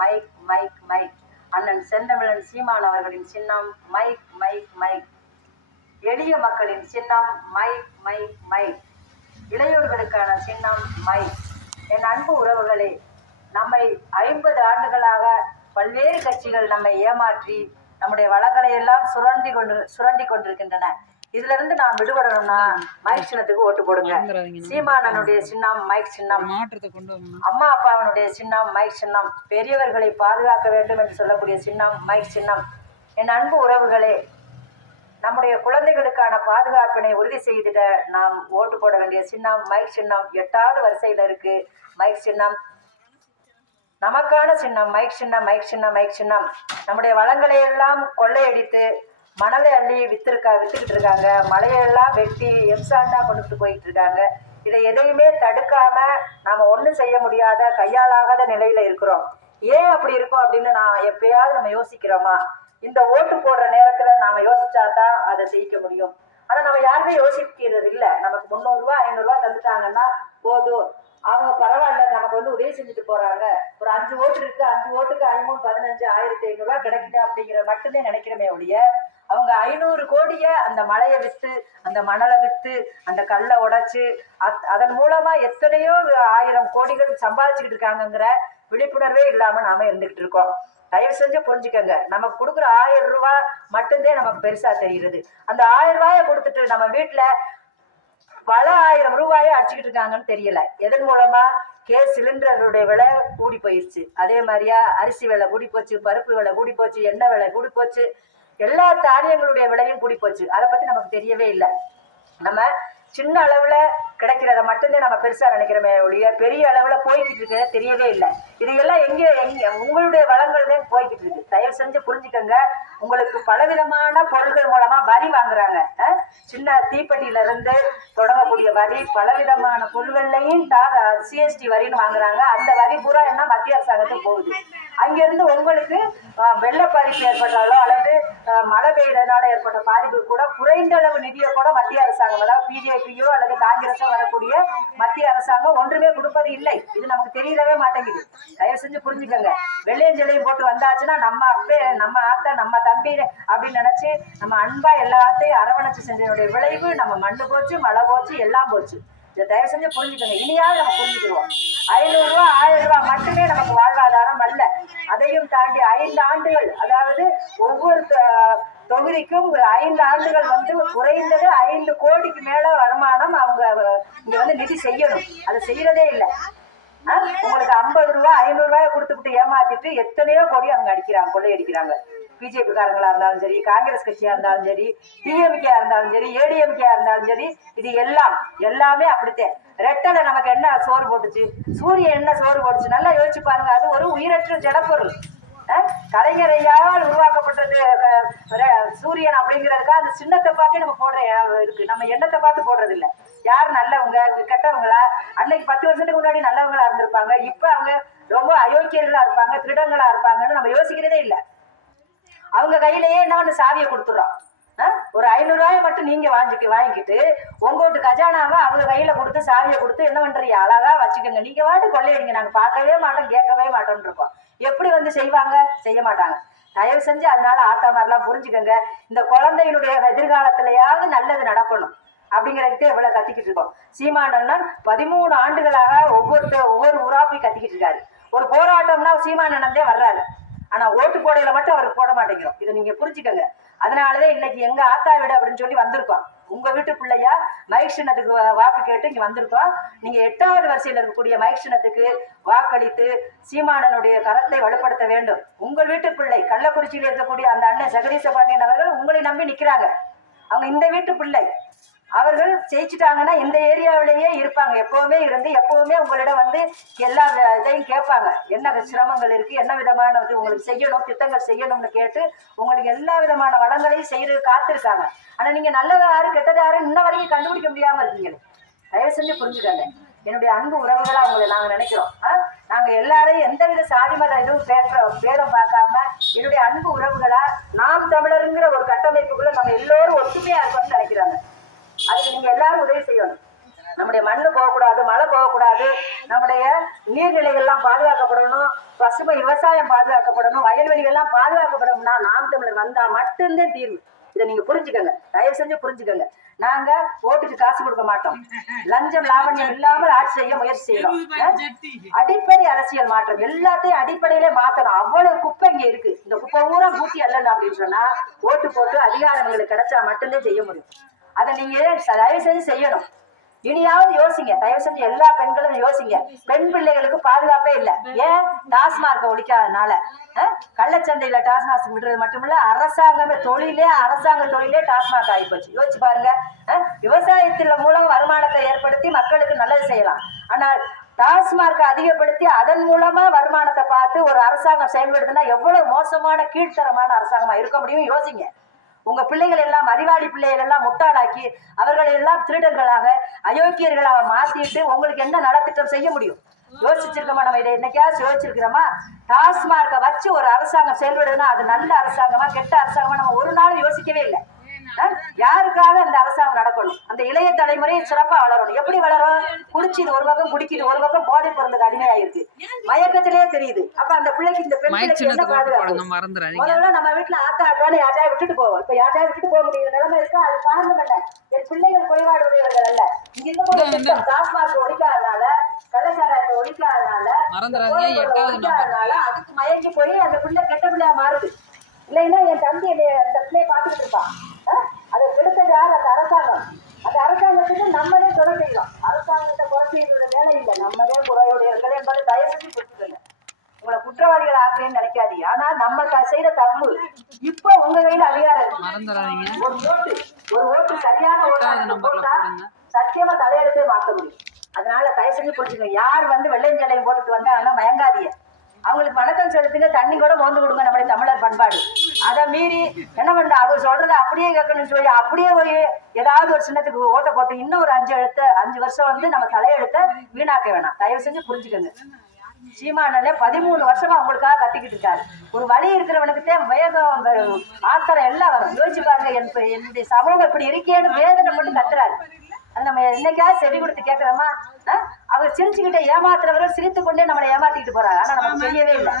Mic mic mic. அண்ணன் செந்தமிழன் சீமான் அவர்களின் சின்னம் மைக் மைக் மைக். எளிய மக்களின் சின்னம் மைக் மைக் மைக். இளையோர்களுக்கான சின்னம் மைக். என் அன்பு உறவுகளே, நம்மை 50 ஆண்டுகளாக பல்வேறு கட்சிகள் நம்மை ஏமாற்றி நம்முடைய வளங்களை எல்லாம் சுரண்டி கொண்டிருக்கின்றன. இதுல இருந்து நாம் விடுபடணும்னா மைக் சின்னத்துக்கு ஓட்டு போடுங்க. சீமானனுடைய சின்னம் மைக் சின்னம். அம்மா அப்பாவனுடைய சின்னம் மைக் சின்னம். பெரியவர்களை பாதுகாக்க வேண்டும் என்று சொல்லக்கூடிய சின்னம் மைக் சின்னம். என் அன்பு உறவுகளே, நம்முடைய குழந்தைகளுக்கான பாதுகாப்பினை உறுதி செய்திட நாம் ஓட்டு போட வேண்டிய சின்னம் மைக் சின்னம். 8வது வரிசையில இருக்கு மைக் சின்னம். நமக்கான சின்னம் மைக் சின்னம் மைக் சின்னம் மைக் சின்னம். நம்முடைய வளங்களை எல்லாம் கொள்ளையடித்து மணலை அள்ளி வித்துக்கிட்டு இருக்காங்க. மலையெல்லாம் வெட்டி எம்சாண்டா கொண்டுட்டு போயிட்டு இருக்காங்க. இதை எதையுமே தடுக்காம நாம ஒன்றும் செய்ய முடியாத கையாளாகாத நிலையில இருக்கிறோம். ஏன் அப்படி இருக்கும் அப்படின்னு நான் எப்பயாவது நம்ம யோசிக்கிறோமா? இந்த ஓட்டு போடுற நேரத்துல நாம யோசிச்சாதான் அதை ஜெயிக்க முடியும். ஆனா நம்ம யாருமே யோசிக்கிறது இல்லை. நமக்கு 300 ரூபாய் 500 ரூபாய் தந்துட்டாங்கன்னா போதும், அவங்க பரவாயில்ல, நமக்கு உதவி செஞ்சுட்டு போறாங்க. ஒரு 5 ஓட்டு இருக்கு, 5 ஓட்டுக்கு 5 15 1500 ரூபாய் கிடைக்குது அப்படிங்கிற மட்டுமே நினைக்கிறமே ஒழிய, அவங்க 500 கோடிய அந்த மலையை வித்து, அந்த மணலை வித்து, அந்த கல்லை உடைச்சு அதன் மூலமா எத்தனையோ 1000 கோடிகள் சம்பாதிச்சுக்கிட்டு இருக்காங்கிற விழிப்புணர்வே இல்லாம நாம இருந்துகிட்டு இருக்கோம். தயவு செஞ்சு புரிஞ்சுக்கங்க. நமக்கு கொடுக்குற 1000 ரூபாய் மட்டும்தான் நமக்கு பெருசா தெரியுது. அந்த 1000 ரூபாயை கொடுத்துட்டு நம்ம வீட்டுல பல 1000 ரூபாயை அடிச்சுக்கிட்டு இருக்காங்கன்னு தெரியல. எதன் மூலமா? கேஸ் சிலிண்டருடைய விலை கூடி போயிடுச்சு. அதே மாதிரியா அரிசி விலை கூடி போச்சு, பருப்பு விலை கூடி போச்சு, எண்ணெய் விலை கூடி போச்சு, எல்லா தானியங்களுடைய விலையும் கூடி போச்சு. அதை பத்தி நமக்கு தெரியவே இல்லை. நம்ம சின்ன அளவுல கிடைக்கிறத மட்டும்தான் நம்ம பெருசா நினைக்கிறோமே ஒழிய பெரிய அளவுல போய்கிட்டு இருக்கிறத தெரியவே இல்லை. இதையெல்லாம் எங்க உங்களுடைய வளங்கள் தான் போய்கிட்டு இருக்கு. தயவு செஞ்சு புரிஞ்சுக்கங்க. உங்களுக்கு பலவிதமான பொருட்கள் மூலமா வரி வாங்குறாங்க. சின்ன தீப்பெட்டியில இருந்து தொடங்கக்கூடிய வரி பலவிதமான பொருள்கள்லையும் சிஎஸ்டி வரின்னு வாங்குறாங்க. அந்த வரி பூரா என்ன மத்திய அரசாங்கத்துக்கு போகுது. அங்கிருந்து உங்களுக்கு வெள்ள பாதிப்பு ஏற்பட்டாலோ அல்லது மழை பெய்யறதுனால ஏற்பட்ட பாதிப்பு கூட குறைந்த அளவு நிதியை கூட மத்திய அரசாங்கம், அதாவது பிஜேபியோ அல்லது காங்கிரஸோ வரக்கூடிய மத்திய அரசாங்கம் ஒன்றுமே கொடுப்பது இல்லை. இது நமக்கு தெரியவே மாட்டேங்குது. தயவு செஞ்சு புரிஞ்சுக்கங்க. வெள்ளையும் ஜெல்லையும் போட்டு வந்தாச்சுன்னா நம்ம அப்பே நம்ம ஆத்த நம்ம தம்பி அப்படின்னு நினைச்சு நம்ம அன்பா எல்லாத்தையும் அரவணைச்சு செஞ்சதனுடைய விளைவு நம்ம மண்ணு போச்சு, மழை போச்சு, எல்லாம் போச்சு. இதை தயவு செஞ்சு புரிஞ்சுக்கோங்க. இனியாவது நம்ம புரிஞ்சுக்கிடுவோம். 500 ரூபாய் 1000 ரூபாய் மட்டுமே நமக்கு வாழ்வாதாரம் அல்ல. அதையும் தாண்டி 5 ஆண்டுகள், அதாவது ஒவ்வொரு தொகுதிக்கும் 5 ஆண்டுகள் குறைந்தது 5 கோடிக்கு மேல வருமானம் அவங்க இங்க நிதி செய்யணும். அதை செய்யறதே இல்லை. உங்களுக்கு 50 ரூபாய் 500 ரூபாயை கொடுத்துக்கிட்டு ஏமாத்திட்டு எத்தனையோ கோடி அவங்க அடிக்கிறாங்க, கொள்ளையடிக்கிறாங்க. பிஜேபி காரங்களா இருந்தாலும் சரி, காங்கிரஸ் கட்சியா இருந்தாலும் சரி, டிஎம்கே இருந்தாலும் சரி, ஏடிஎம்கே இருந்தாலும் சரி, இது எல்லாமே அப்படித்தான். ரெட்டலை நமக்கு என்ன சோறு போட்டுச்சு? சூரியன் என்ன சோறு போட்டுச்சு? நல்லா யோசிச்சு பாருங்க. அது ஒரு உயிரற்ற ஜடப்பொருள். கலைஞரையால் உருவாக்கப்பட்டது சூரியன் அப்படிங்கிறதுக்காக அந்த சின்னத்தை பார்த்து நம்ம போடுற இருக்கு. நம்ம எண்ணத்தை பார்த்து போடுறது இல்லை. யார் நல்லவங்க கெட்டவங்களா? அன்னைக்கு 10 வருஷத்துக்கு முன்னாடி நல்லவங்களா இருந்திருப்பாங்க. இப்ப அவங்க ரொம்ப அயோக்கியர்களா இருப்பாங்க, திருடங்களா இருப்பாங்கன்னு நம்ம யோசிக்கிறதே இல்லை. அவங்க கையிலேயே என்ன சாவியை கொடுத்துடுறோம். ஒரு 500 ரூபாயை மட்டும் நீங்க வாங்கிக்கிட்டு உங்க வீட்டு கஜானாவை அவங்க கையில கொடுத்து சாவியை கொடுத்து என்ன பண்றீங்க? அழகா வச்சுக்கோங்க, நீங்க வாட்டு கொள்ளையடிங்க, நாங்க பார்க்கவே மாட்டோம், கேட்கவே மாட்டோம்னு இருக்கோம். எப்படி செய்வாங்க? செய்ய மாட்டாங்க. தயவு செஞ்சு அதனால ஆத்தா மாதிரிலாம் புரிஞ்சுக்கோங்க. இந்த குழந்தையினுடைய எதிர்காலத்திலேயாவது நல்லது நடக்கணும் அப்படிங்கிறதுக்கு எவ்வளவு கத்திக்கிட்டு இருக்கோம். சீமானண்ணன் 13 ஆண்டுகளாக ஒவ்வொரு ஊரா போய் கத்திக்கிட்டு இருக்காரு. ஒரு போராட்டம்னா சீமானண்ணன் வர்றாரு. ஆனா ஓட்டு போடையில மட்டும் அவருக்கு போட மாட்டேங்கிறோம். இதை நீங்க புரிஞ்சுக்கங்க. அதனாலதான் இன்னைக்கு எங்க ஆத்தா வீடு அப்படின்னு சொல்லி வந்திருக்கோம். உங்க வீட்டு பிள்ளையா மைக் சின்னத்துக்கு வாக்கு கேட்டு இங்க வந்திருக்கோம். நீங்க 8வது வரிசையில் இருக்கக்கூடிய மைக் சின்னத்துக்கு வாக்களித்து சீமானனுடைய கரத்தை வலுப்படுத்த வேண்டும். உங்கள் வீட்டு பிள்ளை கள்ளக்குறிச்சியில் இருக்கக்கூடிய அந்த அண்ணன் ஜெகதீச பாண்டியன் அவர்கள் உங்களை நம்பி நிக்கிறாங்க. அவங்க இந்த வீட்டு பிள்ளை. அவர்கள் ஜெயிச்சுட்டாங்கன்னா இந்த ஏரியாவிலேயே இருப்பாங்க. எப்பவுமே இருந்து எப்பவுமே உங்களிடம் எல்லா இதையும் கேட்பாங்க. என்ன சிரமங்கள் இருக்கு, என்ன விதமான உங்களுக்கு செய்யணும், திட்டங்கள் செய்யணும்னு கேட்டு உங்களுக்கு எல்லா விதமான வளங்களையும் செய்யறது காத்திருக்காங்க. ஆனா நீங்க நல்லது யாரு கெட்டது யாரு இன்ன வரைக்கும் கண்டுபிடிக்க முடியாம இருக்கீங்களே. தயவு செஞ்சு புரிஞ்சுக்கங்க. என்னுடைய அன்பு உறவுகளா உங்களை நாங்க நினைக்கிறோம். நாங்க எல்லாரையும் எந்தவித சாதி மத எதுவும் பேரம் பார்க்காம என்னுடைய அன்பு உறவுகளா நாம் தமிழருங்கிற ஒரு கட்டமைப்புக்குள்ள நம்ம எல்லோரும் ஒற்றுமையா இருக்கணும்னு நினைக்கிறாங்க. அதுக்கு நீங்க எல்லாரும் உதவி செய்யணும். நம்முடைய மண்ணு போகக்கூடாது, மழை போகக்கூடாது, நம்முடைய நீர்நிலைகள்லாம் பாதுகாக்கப்படணும், பசுமை விவசாயம் பாதுகாக்கப்படணும், வயல்வெளிகள்லாம் பாதுகாக்கப்படணும்னா நாம் தமிழர் வந்தா மட்டும்தான் தீர்வு. இதை நீங்க புரிஞ்சுக்கங்க, தயவு செஞ்சு புரிஞ்சுக்கங்க. நாங்க ஓட்டுக்கு காசு கொடுக்க மாட்டோம், லஞ்சம் லாவண்யம் இல்லாமல் ஆட்சி செய்ய முயற்சி செய்யறோம். அடிப்படை அரசியல் மாற்றம், எல்லாத்தையும் அடிப்படையிலே மாத்தணும். அவ்வளவு குப்பை இங்க இருக்கு, இந்த குப்பை ஊரா பூட்டி அல்லணும் அப்படின்னு சொன்னா ஓட்டு போட்டு அதிகாரங்களுக்கு கிடைச்சா மட்டும்தான் செய்ய முடியும். அதை நீங்க தயவு செஞ்சு செய்யணும். இனியாவது யோசிங்க, தயவு செஞ்சு எல்லா பெண்களும் யோசிங்க. பெண் பிள்ளைகளுக்கு பாதுகாப்பே இல்லை. ஏன்? டாஸ்மார்க்கை ஒழிக்காதனால. கள்ளச்சந்தையில டாஸ்மாக் விடுறது மட்டுமில்ல, அரசாங்க தொழிலே டாஸ்மாக் ஆகிப்போச்சு. யோசிச்சு பாருங்க. விவசாயத்தின் மூலம் வருமானத்தை ஏற்படுத்தி மக்களுக்கு நல்லது செய்யலாம். ஆனால் டாஸ்மார்க்கை அதிகப்படுத்தி அதன் மூலமா வருமானத்தை பார்த்து ஒரு அரசாங்கம் செயல்படுதுன்னா எவ்வளவு மோசமான கீழ்த்தரமான அரசாங்கமா இருக்க முடியும்? யோசிங்க. உங்க பிள்ளைகள் எல்லாம் அறிவாளி பிள்ளைகள் எல்லாம் முட்டாளாக்கி அவர்களை எல்லாம் திருடர்களாக அயோக்கியர்களாக மாத்திட்டு உங்களுக்கு என்ன நலத்திட்டம் செய்ய முடியும்? யோசிச்சிருக்கோமா? நம்ம இதை என்னைக்காவது யோசிச்சிருக்கிறோமா? டாஸ்மார்க்கை வச்சு ஒரு அரசாங்கம் செயல்படுதுன்னா அது நல்ல அரசாங்கமா கெட்ட அரசாங்கமா நம்ம ஒரு நாள் யோசிக்கவே இல்லை. யாருக்காக அந்த அரசாங்கம் நடக்கணும்? அந்த இளைய தலைமுறை சிறப்பா வளரணும். எப்படி வளரும்? குடிச்சிது ஒரு பக்கம், குடிக்கிது ஒரு பக்கம், போதை பொருளுக்கு அடிமையாயிருக்கு, மயக்கத்திலே தெரியுது. அப்ப அந்த பிள்ளைக்கு, இந்த பெண் பிள்ளைக்கு என்ன பாதுகாப்பு? முதல்ல நம்ம வீட்டுல ஆத்தா அக்கான யார்ட்டாய விட்டுட்டு போவோம். இப்ப யார்ட்டாய விட்டுட்டு போக முடியுற நிலைமை இருக்கா? அது காரணம் என்ன? என் பிள்ளைகள் குறைபாடு உடையவர்கள் அல்ல. இங்க இருக்க டாஸ்மாக் ஒழிக்காதனால, கள்ளச்சாராயத்தை ஒழிக்காதனால, அதுக்கு மயங்கி போய் அந்த பிள்ளை கெட்ட பிள்ளையா மாறுது. இல்லைன்னா என் தம்பி அந்த பிள்ளைய பாத்துக்கிட்டு இருப்பான். அதை கெடுத்தது யார்? அந்த அரசாங்கம். அந்த அரசாங்கத்துக்கு நம்மளே குறை செய்யலாம். அரசாங்கத்தை குறை செய்யற வேலை இல்லை, நம்மளே குறையுடையவர்கள் என்பதை தயவு செஞ்சு புரிஞ்சுக்கங்க. உங்களை குற்றவாளிகள் ஆக்குறேன்னு நினைக்காதீங்க. ஆனா நம்ம செய்யற தப்பு இப்ப உங்க கையில அதிகாரம் இருக்கு. ஒரு ஓட்டு சரியான ஓட்டு போட்டா சத்தியமா தலையெழுத்தே மாற்ற முடியும். அதனால தயவு செஞ்சு புரிஞ்சுக்கங்க. யார் வெள்ளையஞ்சலையும் போட்டுட்டு வந்தா ஆனா மயங்காதீங்க. அவங்களுக்கு வணக்கம் செலுத்துங்க, தண்ணி கூட மோந்து கொடுங்க. நம்முடைய தமிழர் பண்பாடு. அதை மீறி என்ன பண்ற? அவர் சொல்றதை அப்படியே கேட்கணும்னு சொல்லி அப்படியே போய் ஏதாவது ஒரு சின்னத்துக்கு ஓட்ட போட்டு இன்னும் ஒரு 5 வருஷம் நம்ம தலையெழுத்த வீணாக்க வேணாம். தயவு செஞ்சு புரிஞ்சுக்கங்க. சீமானே 13 வருஷமா அவங்களுக்காக கத்திக்கிட்டு இருக்காரு. ஒரு வழி இருக்கிறவனுக்குத்தே வேகம், ஆத்திரம் எல்லாம் வரும். யோசிச்சு பாருங்க, என்னுடைய சமூகம் இப்படி இருக்கேன்னு வேதனை மட்டும் கத்துறாரு. அது நம்ம என்னைக்காவது செவி கொடுத்து கேட்கிறோமா? அவர் சிரிச்சுக்கிட்டே ஏமாத்துறவர்கள் சிரித்து கொண்டே நம்மளை ஏமாத்திட்டு போறாரு. ஆனா நமக்கு தெரியவே இல்லை.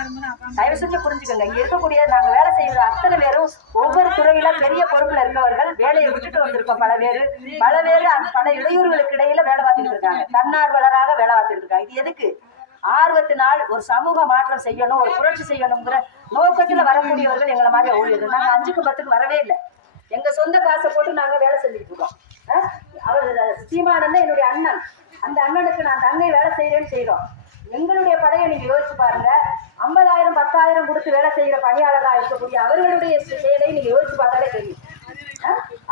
தயவு செஞ்சு புரிஞ்சுக்கோங்க. இங்க இருக்கக்கூடிய நாங்க வேலை செய்யற அத்தனை பேரும் ஒவ்வொரு துறையில பெரிய பொறுப்புல இருக்கவர்கள். வேலையை விட்டுட்டு வந்திருக்கோம் பல பேரு பல இடையூறுகளுக்கு இடையில வேலை பார்த்துக்கிட்டு இருக்காங்க. தன்னார்வலராக வேலை பார்த்துட்டு இருக்காங்க. இது எதுக்கு? ஆர்வத்தினால் ஒரு சமூக மாற்றம் செய்யணும், ஒரு புரட்சி செய்யணுங்கிற நோக்கத்துல வரக்கூடியவர்கள் எங்களை மாதிரி ஊழியர்கள். நாங்க 5க்கு 10க்கு வரவே இல்லை. எங்க சொந்த காசை போட்டு நாங்க வேலை செஞ்சுட்டு இருக்கோம். அவர் சீமானந்த என்னுடைய அண்ணன். அந்த அண்ணனுக்கு நான் தங்கை வேலை செய்யறேன்னு செய்யறோம். எங்களுடைய படையை நீங்க யோசிச்சு பாருங்க. 50,000 10,000 கொடுத்து வேலை செய்யற பணியாளராக இருக்கக்கூடிய அவர்களுடைய செயலை நீங்க யோசிச்சு பார்த்தாலே தெரியும்.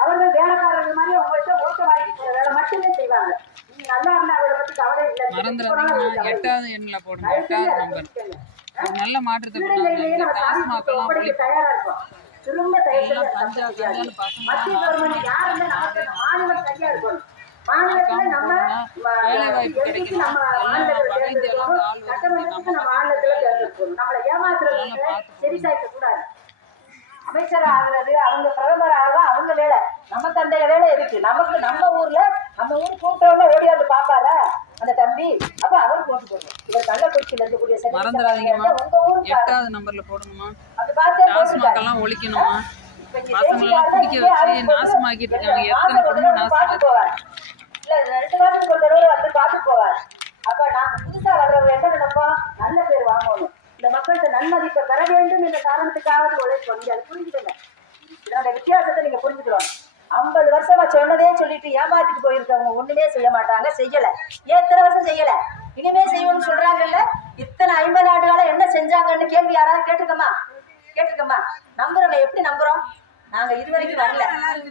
அவர்கள் வேலைக்காரர்கள் மாதிரி உங்கள்கிட்ட ஓட்ட வாங்கி போற வேலை மட்டுமே செய்வாங்க. நீங்க நல்லா இருந்தா அவரை பத்தி கவலை இல்லை. நல்ல மாற்றத்தை தயாரா இருக்கும். திரும்ப மத்திய கவர்மெண்ட் யாருமே நமக்கு மாநிலம் சரியா இருக்கணும். மாநிலத்துல நம்ம எம்பிக்கு நம்ம மாநிலத்துல தேர்ந்தெடுக்கணும், சட்டமன்றத்துக்கு நம்ம மாநிலத்துல தேர்ந்தெடுக்கணும். நம்மளை ஏமாத்துறதுக்கு செவிசாய்க்க கூடாது. அமைச்சர் ஆகுறது, அவங்க பிரதமர் ஆக அவங்க வேலை. நமக்கு அந்த வேலை இருக்கு. நமக்கு நம்ம ஊர் கூட்டம்ல ஓடியாந்து பாப்பாரா அந்த தம்பி? அப்ப அவர் போட்டு போடணும். இவர் கள்ளக்குறிச்சியில இருக்கக்கூடிய உங்க ஊருக்கு 8வது நம்பர்ல போடணுமா? அது பார்த்து டாஸ்மாக்கெல்லாம் ஒழிக்கணுமா? பசங்களெல்லாம் குடிக்க வச்சு நாசமாக்கிட்டு இருக்காங்க. எத்தனை குடும்பம் நாசமாக்கிட்டு போவார். இல்ல 2 மாசத்துக்கு ஒரு தடவை வந்து பார்த்துட்டு போவார். அப்ப நாங்க புதுசா வர்றவங்க என்ன நினைப்போம்? நல்ல பேர் வாங்கணும், இந்த மக்கள்கிட்ட நன்மதிப்பை பெற வேண்டும் என்ற காரணத்துக்காக உழைப்போம். நீங்க அதை புரிஞ்சுக்கங்க. இதனோட வித்தியாசத்தை நீங்க புரிஞ்சுக்கிறோம். 50 வருஷமா சொன்னதே சொல்லிட்டு ஏமாத்திட்டு போயிருக்கவங்க ஒண்ணுமே செய்ய மாட்டாங்க, செய்யல. எத்தனை வருஷம் செய்யல, இனிமே செய்யணும்னு சொல்றாங்கல்ல. இத்தனை 50 ஆண்டுகளா என்ன செஞ்சாங்கன்னு கேள்வி யாராவது கேட்டுக்கமா? நம்புறவங்க எப்படி நம்புறோம்? நாங்க இதுவரைக்கும் வரல.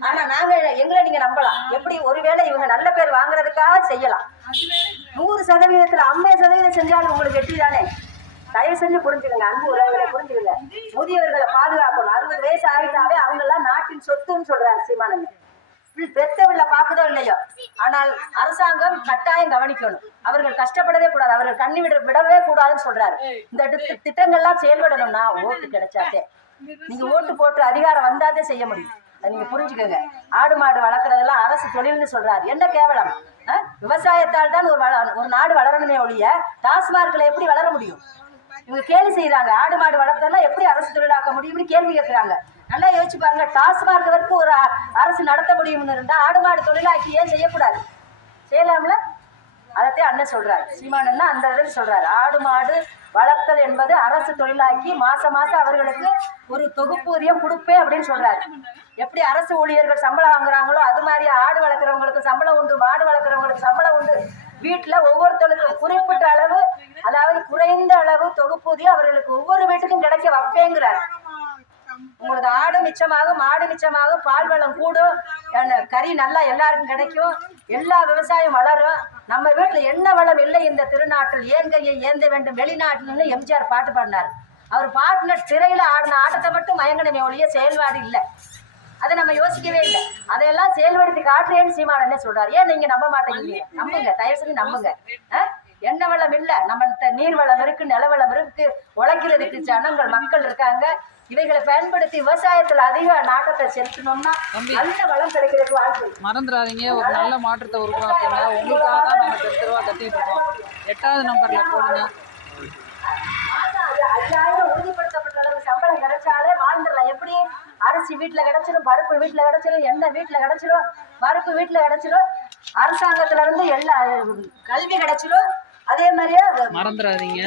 ஆனா நாங்க எங்களை நீங்க நம்பலாம். எப்படி? ஒருவேளை இவங்க நல்ல பேர் வாங்குறதுக்காக செய்யலாம். 100%, 50% செஞ்சாலும் உங்களுக்கு வெற்றி தானே. தயவு செஞ்சு புரிஞ்சுக்கங்க. அன்பு உறவுகளை புரிஞ்சுக்கங்க. முதியவர்களை பாதுகாக்கணும். 60 வயசு ஆகிட்டாவே அவங்க எல்லாம் நாட்டின் சொத்துன்னு சொல்றாரு சீமானந்தன். பெத்தவர்களை பார்க்குதோ இல்லையோ, ஆனால் அரசாங்கம் கட்டாயம் கவனிக்கணும். அவர்கள் கஷ்டப்படவே கூடாது, அவர்கள் கண்ணி விடவே கூடாதுன்னு சொல்றாரு. இந்த திட்டங்கள்லாம் செயல்படணும்னா ஓட்டு கிடைச்சாத்தே. நீங்க ஓட்டு போட்டு அதிகாரம் வந்தாதே செய்ய முடியும். அதை நீங்க புரிஞ்சுக்கோங்க. ஆடு மாடு வளர்க்குறதெல்லாம் அரசு தொழில்னு சொல்றாரு. என்ன கேவலம்! விவசாயத்தால் தான் ஒரு நாடு வளரணுமே ஒழிய டாஸ்மார்க்ல எப்படி வளர முடியும்? இவங்க கேள்வி செய்யறாங்க, ஆடு மாடு வளர்த்தெல்லாம் எப்படி அரசு தொழிலாக்க முடியும்னு கேள்வி கேட்கிறாங்க. நல்லா யோசிச்சு பாருங்க, டாஸ்மார்க் வரைக்கும் ஒரு அரசு நடத்த முடியும்னு இருந்தா ஆடு மாடு தொழிலாக்கி ஏன் செய்யக்கூடாது? செய்யலாம்ல. அதைத்தான் அண்ணன் சொல்றாரு, சீமானன்னா அந்த இதில் சொல்றாரு, ஆடு மாடு வளர்த்தல் என்பது அரசு தொழிலாக்கி மாசம் அவர்களுக்கு ஒரு தொகுப்பூதியம் கொடுப்பேன் அப்படின்னு சொல்றாரு. எப்படி அரசு ஊழியர்கள் சம்பளம் வாங்குறாங்களோ அது மாதிரி ஆடு வளர்க்குறவங்களுக்கு சம்பளம் உண்டு, மாடு வளர்க்குறவங்களுக்கு சம்பளம் உண்டு. வீட்டுல ஒவ்வொருத்தருக்கும் குறிப்பிட்ட அளவு, அதாவது குறைந்த அளவு தொகுப்பூதியம் அவர்களுக்கு ஒவ்வொரு வீட்டுக்கும் கிடைக்க வைப்பேங்கிறார். உங்களுக்கு ஆடு மிச்சமாகும், மாடு மிச்சமாகும், பால் வளம் கூடும், கறி நல்லா எல்லாருக்கும் கிடைக்கும், எல்லா விவசாயம் வளரும். நம்ம வீட்டுல என்ன வளம் இல்லை இந்த திருநாட்டில், ஏந்தையை ஏந்த வேண்டும் வெளிநாட்டுல எம்ஜிஆர் பாட்டு பாடினார். அவர் பாட்டுல திரையில ஆடின ஆட்டத்தை மட்டும் மயங்கனமே ஒழிய செயல்பாடு இல்லை. அதை நம்ம யோசிக்கவே இல்லை. அதையெல்லாம் செயல்படுத்தி காட்டுறேன்னு சீமான் என்ன சொல்றாரு. ஏன் நீங்க நம்ப மாட்டேங்கிறீங்க? நம்புங்க, தயவு செஞ்சு நம்புங்க. என்ன வளம் இல்லை, நம்ம நீர் வளம் இருக்கு, நிலவளம் இருக்கு, உழைக்கிறதுக்கு ஜனங்கள் மக்கள் இருக்காங்க. இவைகளை பயன்படுத்தி விவசாயத்துல அதிக நாட்டத்தை செலுத்தணும்னா நல்ல வளம் கிடைக்கிறதுக்கு வாய்ப்பு. மறந்துடாதீங்க, ஒரு நல்ல மாற்றத்தை உருவாக்குங்க. உங்களுக்காக தான் நாங்கள் தெருவா கட்டிட்டு இருக்கோம். 8வது நம்பர்ல போடுங்க. 5000 உறுதிப்படுத்தப்பட்ட அளவு சம்பளம் கிடைச்சாலே வாழ்ந்துடலாம். எப்படி? அரிசி வீட்டுல கிடைச்சிடும், பருப்பு வீட்டுல கிடைச்சிடும், எண்ணெய் வீட்டுல கிடைச்சிடும், பருப்பு வீட்டுல கிடைச்சிடும், அரசாங்கத்துல இருந்து எல்லா கல்வி கிடைச்சிடும். அதே மாதிரியே மறந்துடாதீங்க,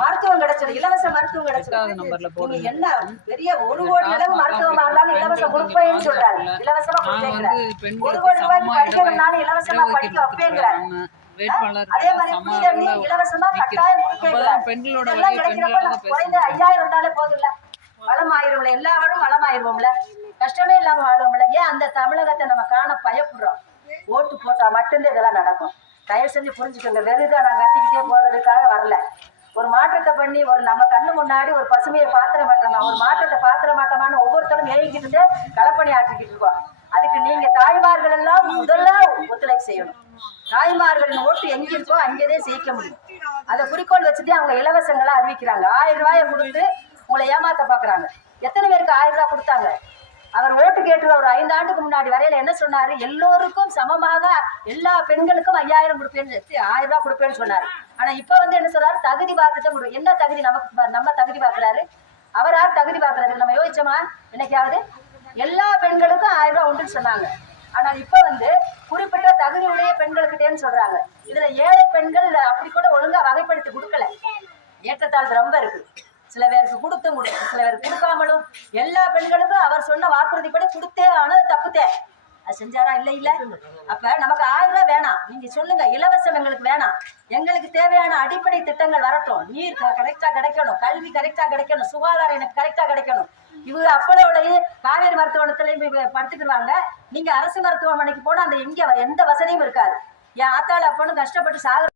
மருத்துவம் கிடைச்சிடும், இலவச மருத்துவம் கிடைச்சிடும். என்ன பெரிய 1 கோடி அளவு மருத்துவமா இருந்தாலும் இலவசம் கொடுப்பேன்னு சொல்றாரு. இலவசமா கொடுப்பேங்கிறாரு. 1 கோடி ரூபாய்க்கு படிக்கிறதுனால இலவசமா படிக்க வைப்பேங்கிறாரு. அதே மாதிரி புனித நீர் இலவசமா கட்டாயம் கொடுப்பேங்கிறாரு. இதெல்லாம் கிடைக்கிறப்ப நம்ம குறைந்த 5000 இருந்தாலே போதும்ல, வளமாயிரும்ல, எல்லா வளமும் வளமாயிருவோம்ல, கஷ்டமே இல்லாம வாழுவோம்ல. ஏன் அந்த தமிழகத்தை நம்ம காண பயப்படுறோம்? ஓட்டு போட்டா மட்டும்தான் இதெல்லாம் நடக்கும். தயவு செஞ்சு புரிஞ்சுக்கோங்க. வெறுதா நான் கத்திக்கிட்டே போறதுக்காக வரல. ஒரு மாற்றத்தை பண்ணி ஒரு நம்ம கண்ணு முன்னாடி ஒரு பசுமையை பாத்திர மாட்டோமா, ஒரு மாற்றத்தை பாத்திர மாட்டோமான்னு ஒவ்வொருத்தரும் ஏகிக்கிட்டு களப்பணி ஆற்றிக்கிட்டு இருக்கோம். அதுக்கு நீங்க தாய்மார்கள் எல்லாம் முதல்ல ஒத்துழைப்பு செய்யணும். தாய்மார்களின் ஓட்டு எங்க இருக்கோ அங்கேதான் ஜெயிக்க முடியும். அதை குறிக்கோள் வச்சுட்டு அவங்க இலவசங்களா அறிவிக்கிறாங்க. 1000 ரூபாயை கொடுத்து உங்களை ஏமாத்த பாக்குறாங்க. எத்தனை பேருக்கு 1000 ரூபாய் கொடுத்தாங்க? அவர் ஓட்டு கேட்டு ஒரு 5 ஆண்டுக்கு முன்னாடி வரையில என்ன சொன்னாரு? எல்லோருக்கும் சமமாக எல்லா பெண்களுக்கும் 5000 கொடுப்பேன்னு, 1000 ரூபாய் கொடுப்பேன்னு சொன்னாரு. ஆனா இப்ப வந்து என்ன சொல்றாரு? தகுதி பார்த்துட்டு என்ன தகுதி நமக்கு, நம்ம தகுதி பார்க்கிறாரு, அவர் யார் தகுதி பார்க்கறாரு? நம்ம யோசிச்சோமா என்னைக்காவது? எல்லா பெண்களுக்கும் 1000 ரூபாய் உண்டுன்னு சொன்னாங்க. ஆனால் இப்ப வந்து குறிப்பிட்ட தகுதி உடைய பெண்களுக்கிட்டேன்னு சொல்றாங்க. இதுல ஏழை பெண்கள் அப்படி கூட ஒழுங்கா வகைப்படுத்தி கொடுக்கல. ஏற்றத்தாழ்வு ரொம்ப இருக்கு. சில பேருக்கு கொடுத்தும் சில பேருக்கு கொடுக்காமலும், எல்லா பெண்களுக்கும் அவர் சொன்ன வாக்குறுதிப்படி கொடுத்தே ஆனது தப்புத்தே. அது செஞ்சாரா? இல்ல. அப்ப நமக்கு 1000 ரூபாய் வேணாம், நீங்க சொல்லுங்க, இலவசம் எங்களுக்கு வேணாம். எங்களுக்கு தேவையான அடிப்படை திட்டங்கள் வரட்டும். நீர் கரெக்டா கிடைக்கணும், கல்வி கரெக்டா கிடைக்கணும், சுகாதாரம் எனக்கு கரெக்டா கிடைக்கணும். இவங்க அப்பளோடையே காவேரி மருத்துவமனையில படுத்துக்குவாங்க. நீங்க அரசு மருத்துவமனைக்கு போனா அந்த எந்த வசதியும் இருக்காது. என் ஆத்தாள் அப்பனும் கஷ்டப்பட்டு சாக